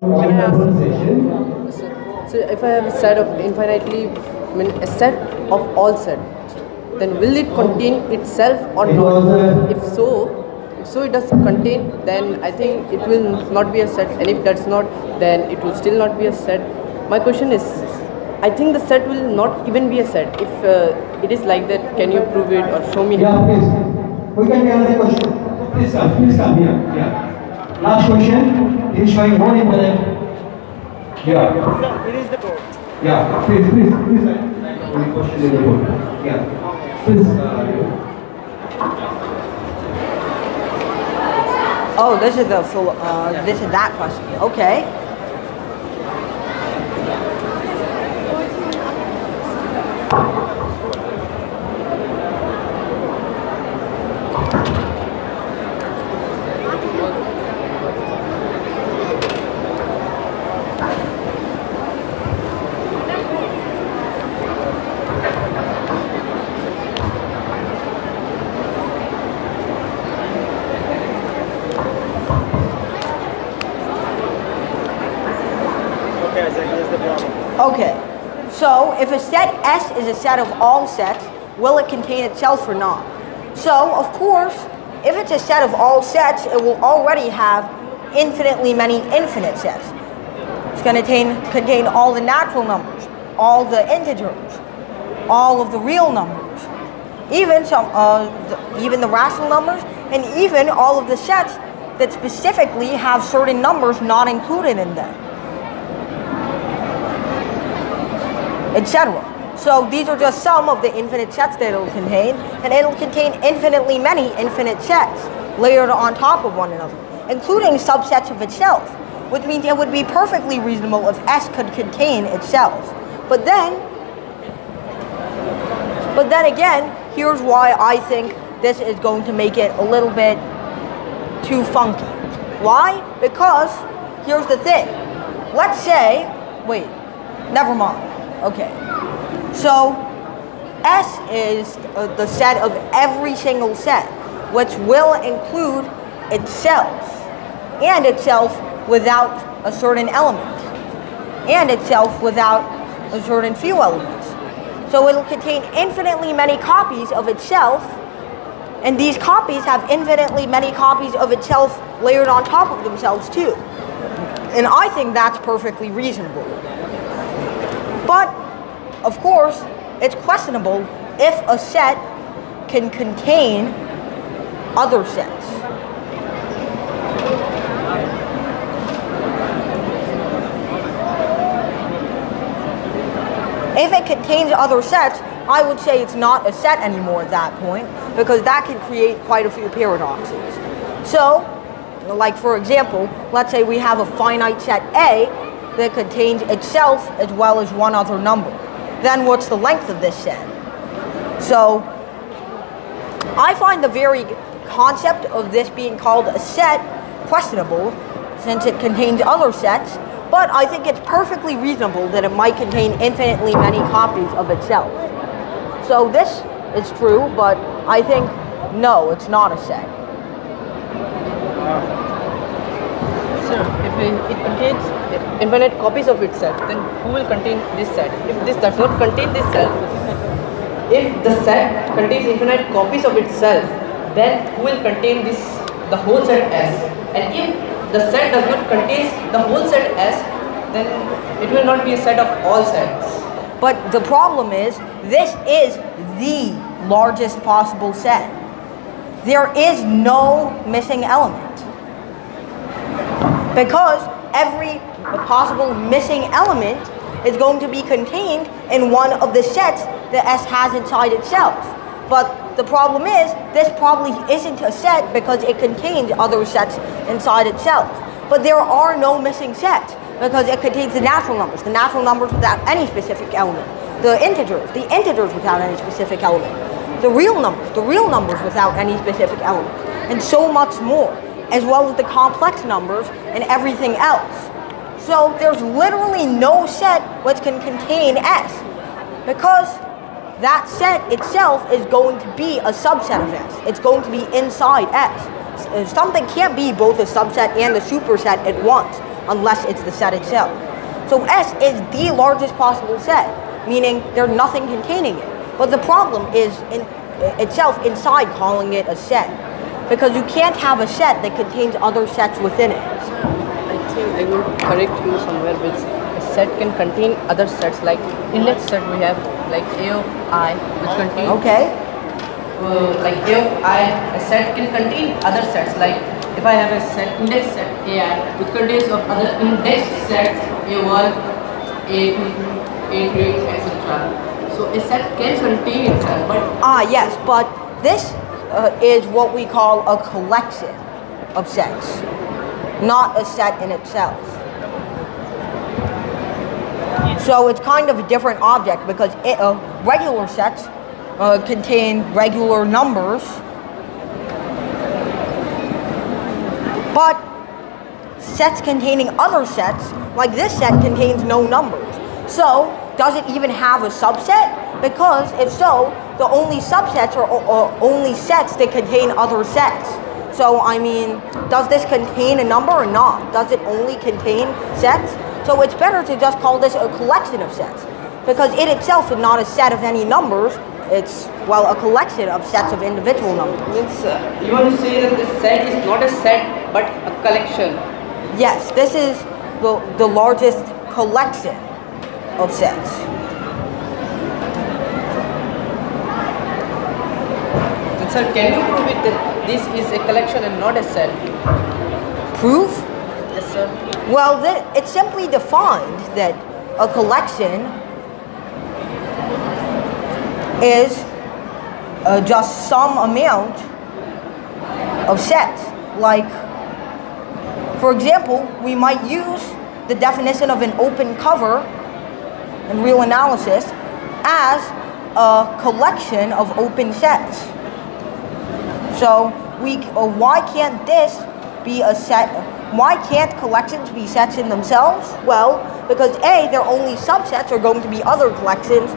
Can I ask? So if I have a set of infinitely, I mean a set of all sets, then will it contain itself or not? If so it does contain, then I think it will not be a set, and if that's not, then it will still not be a set. My question is, I think the set will not even be a set. If it is like that, can you prove it or show me? Yeah, please. We can get another question. Please come here. Yeah. Last question. He's showing more important. Yeah. It is the board. Yeah. Please. Only question in the board. Yeah. Please. Oh, this is the full. This is that question. Okay. Okay, so if a set S is a set of all sets, will it contain itself or not? So, of course, if it's a set of all sets, it will already have infinitely many infinite sets. It's going to contain all the natural numbers, all the integers, all of the real numbers, even even the rational numbers, and even all of the sets that specifically have certain numbers not included in them, etc. So these are just some of the infinite sets that it'll contain, and it'll contain infinitely many infinite sets layered on top of one another, including subsets of itself, which means it would be perfectly reasonable if S could contain itself. But then again, here's why I think this is going to make it a little bit too funky. Why? Because here's the thing. Let's say, wait, never mind. Okay, so S is the set of every single set, which will include itself, and itself without a certain element, and itself without a certain few elements. So it'll contain infinitely many copies of itself, and these copies have infinitely many copies of itself layered on top of themselves too. And I think that's perfectly reasonable. But, of course, it's questionable if a set can contain other sets. If it contains other sets, I would say it's not a set anymore at that point, because that can create quite a few paradoxes. So, like for example, let's say we have a finite set A that contains itself as well as one other number. Then what's the length of this set? So I find the very concept of this being called a set questionable, since it contains other sets, but I think it's perfectly reasonable that it might contain infinitely many copies of itself. So this is true, but I think no, it's not a set. So if it contains infinite copies of itself, then who will contain this set? If this does not contain this set, if the set contains infinite copies of itself, then who will contain the whole set S? And if the set does not contain the whole set S, then it will not be a set of all sets. But the problem is, this is the largest possible set. There is no missing element, because every possible missing element is going to be contained in one of the sets that S has inside itself. But the problem is, this probably isn't a set because it contains other sets inside itself. But there are no missing sets because it contains the natural numbers without any specific element, the integers without any specific element, the real numbers without any specific element, and so much more, as well as the complex numbers and everything else. So there's literally no set which can contain S, because that set itself is going to be a subset of S. It's going to be inside S. Something can't be both a subset and a superset at once. unless it's the set itself. So S is the largest possible set, meaning there's nothing containing it. But the problem is in itself inside calling it a set, because you can't have a set that contains other sets within it. I think I will correct you somewhere, which a set can contain other sets. Like index set we have like A of I, which contains Okay? like A of I, a set can contain other sets. Like if I have a set index set AI, which contains of other index sets A1, A2, A3, etc. So a set can contain itself, but Yes, but this is what we call a collection of sets, not a set in itself. So it's kind of a different object because regular sets contain regular numbers, but sets containing other sets, like this set, contains no numbers. So, does it even have a subset? Because if so, the only subsets are only sets that contain other sets. So, I mean, does this contain a number or not? Does it only contain sets? So it's better to just call this a collection of sets, because it itself is not a set of any numbers. It's, well, a collection of sets of individual numbers. means you want to say that the set is not a set but a collection. Yes, this is the largest collection of sets. And sir, can you prove it that this is a collection and not a set? Proof? Yes, sir. Well, it's simply defined that a collection is just some amount of sets. Like, for example, we might use the definition of an open cover in real analysis as a collection of open sets. So why can't this be a set? Why can't collections be sets in themselves? Well, because A, their only subsets are going to be other collections,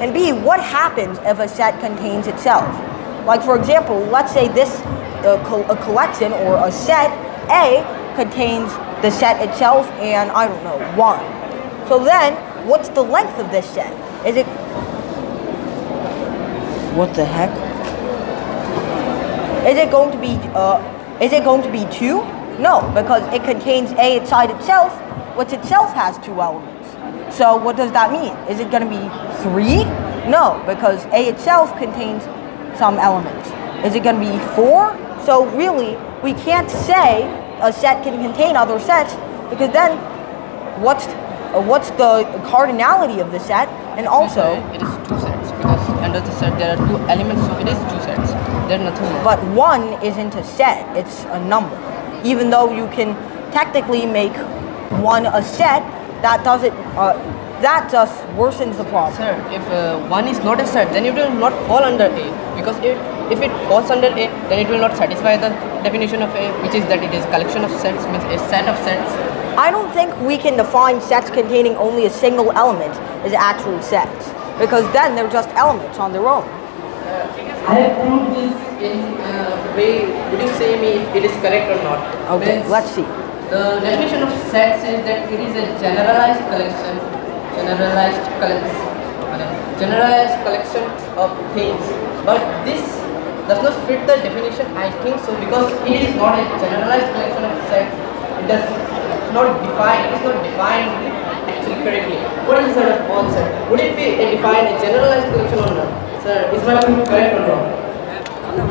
and B, what happens if a set contains itself? Like, for example, let's say this a collection or a set A contains the set itself and, I don't know, 1. So then, what's the length of this set? Is it... What the heck? Is it going to be 2? No, because it contains A inside itself, which itself has 2 elements. So what does that mean? Is it going to be 3? No, because A itself contains some elements. Is it going to be 4? So really, we can't say a set can contain other sets, because then what's the cardinality of the set? And also, it is 2 sets, because under the set there are 2 elements, so it is 2 sets. There's nothing more. But 1 isn't a set, it's a number. Even though you can technically make 1 a set, that doesn't, that just worsens the problem. Sir, if 1 is not a set, then it will not fall under A, because if it falls under A, then it will not satisfy the definition of A, which is that it is a collection of sets, means a set of sets. I don't think we can define sets containing only a single element as actual sets, because then they're just elements on their own. I have proved this in way. Would you say me if it is correct or not? Okay, Means let's see. The definition of set says that it is a generalized collection of things. But this does not fit the definition, I think so, because it is not a generalized collection of sets. It is not defined actually correctly. What is a set of all sets? Would it be a generalized collection or not? Sir, is my proof correct or wrong?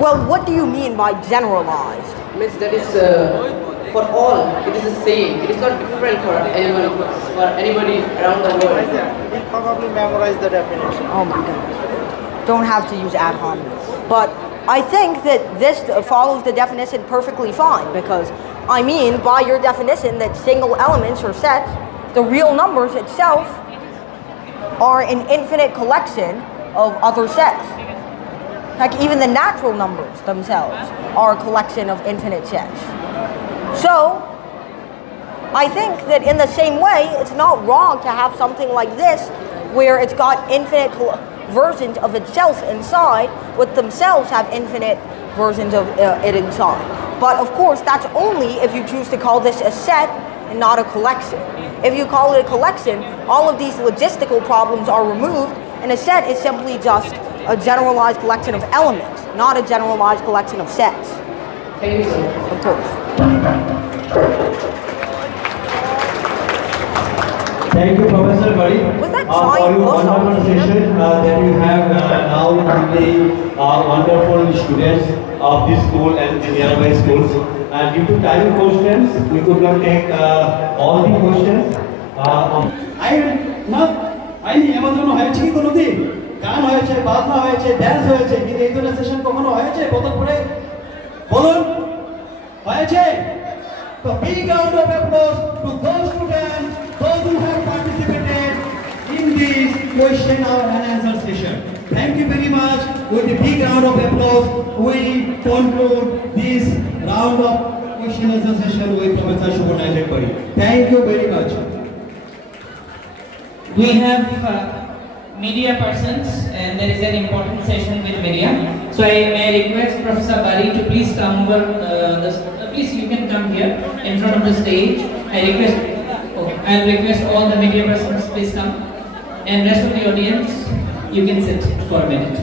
Well, what do you mean by generalized? Means that is for all, it is the same. It is not different for anyone or anybody around the world. We probably memorize the definition. Oh my god. Don't have to use ad hominem. But I think that this follows the definition perfectly fine, because I mean, by your definition, that single elements or sets, the real numbers itself are an infinite collection of other sets. Heck, even the natural numbers themselves are a collection of infinite sets. So, I think that in the same way, it's not wrong to have something like this, where it's got infinite versions of itself inside, which themselves have infinite versions of it inside. But of course, that's only if you choose to call this a set, and and not a collection. If you call it a collection, all of these logistical problems are removed, and a set is simply just a generalized collection of elements, not a generalized collection of sets. Thank you, sir. Of course. Thank you, Professor Bari, Was that for giant your bus wonderful on the session that you have now with the wonderful students of this school and the nearby schools. And due to time constraints, we could not take all the questions. আইনি এমন জন্য হয়েছে কি কোনোদিন গান হয়েছে, বাজনা হয়েছে, ড্যান্স হয়েছে, কিন্তু এই ধরনের সেশন কখনো হয়েছে বদরপুরে? বলুন, হয়েছে? So big round of applause to those students, those who have participated in this question and answer session. Thank you very much. With a big round of applause, we conclude this round of question and answer session with Professor Shubhanand Pari. Thank you very much. We have media persons, and there is an important session with media. So I may request Professor Bari to please come over. Please, you can come here in front of the stage. I'll request all the media persons please come, and rest of the audience you can sit for a minute.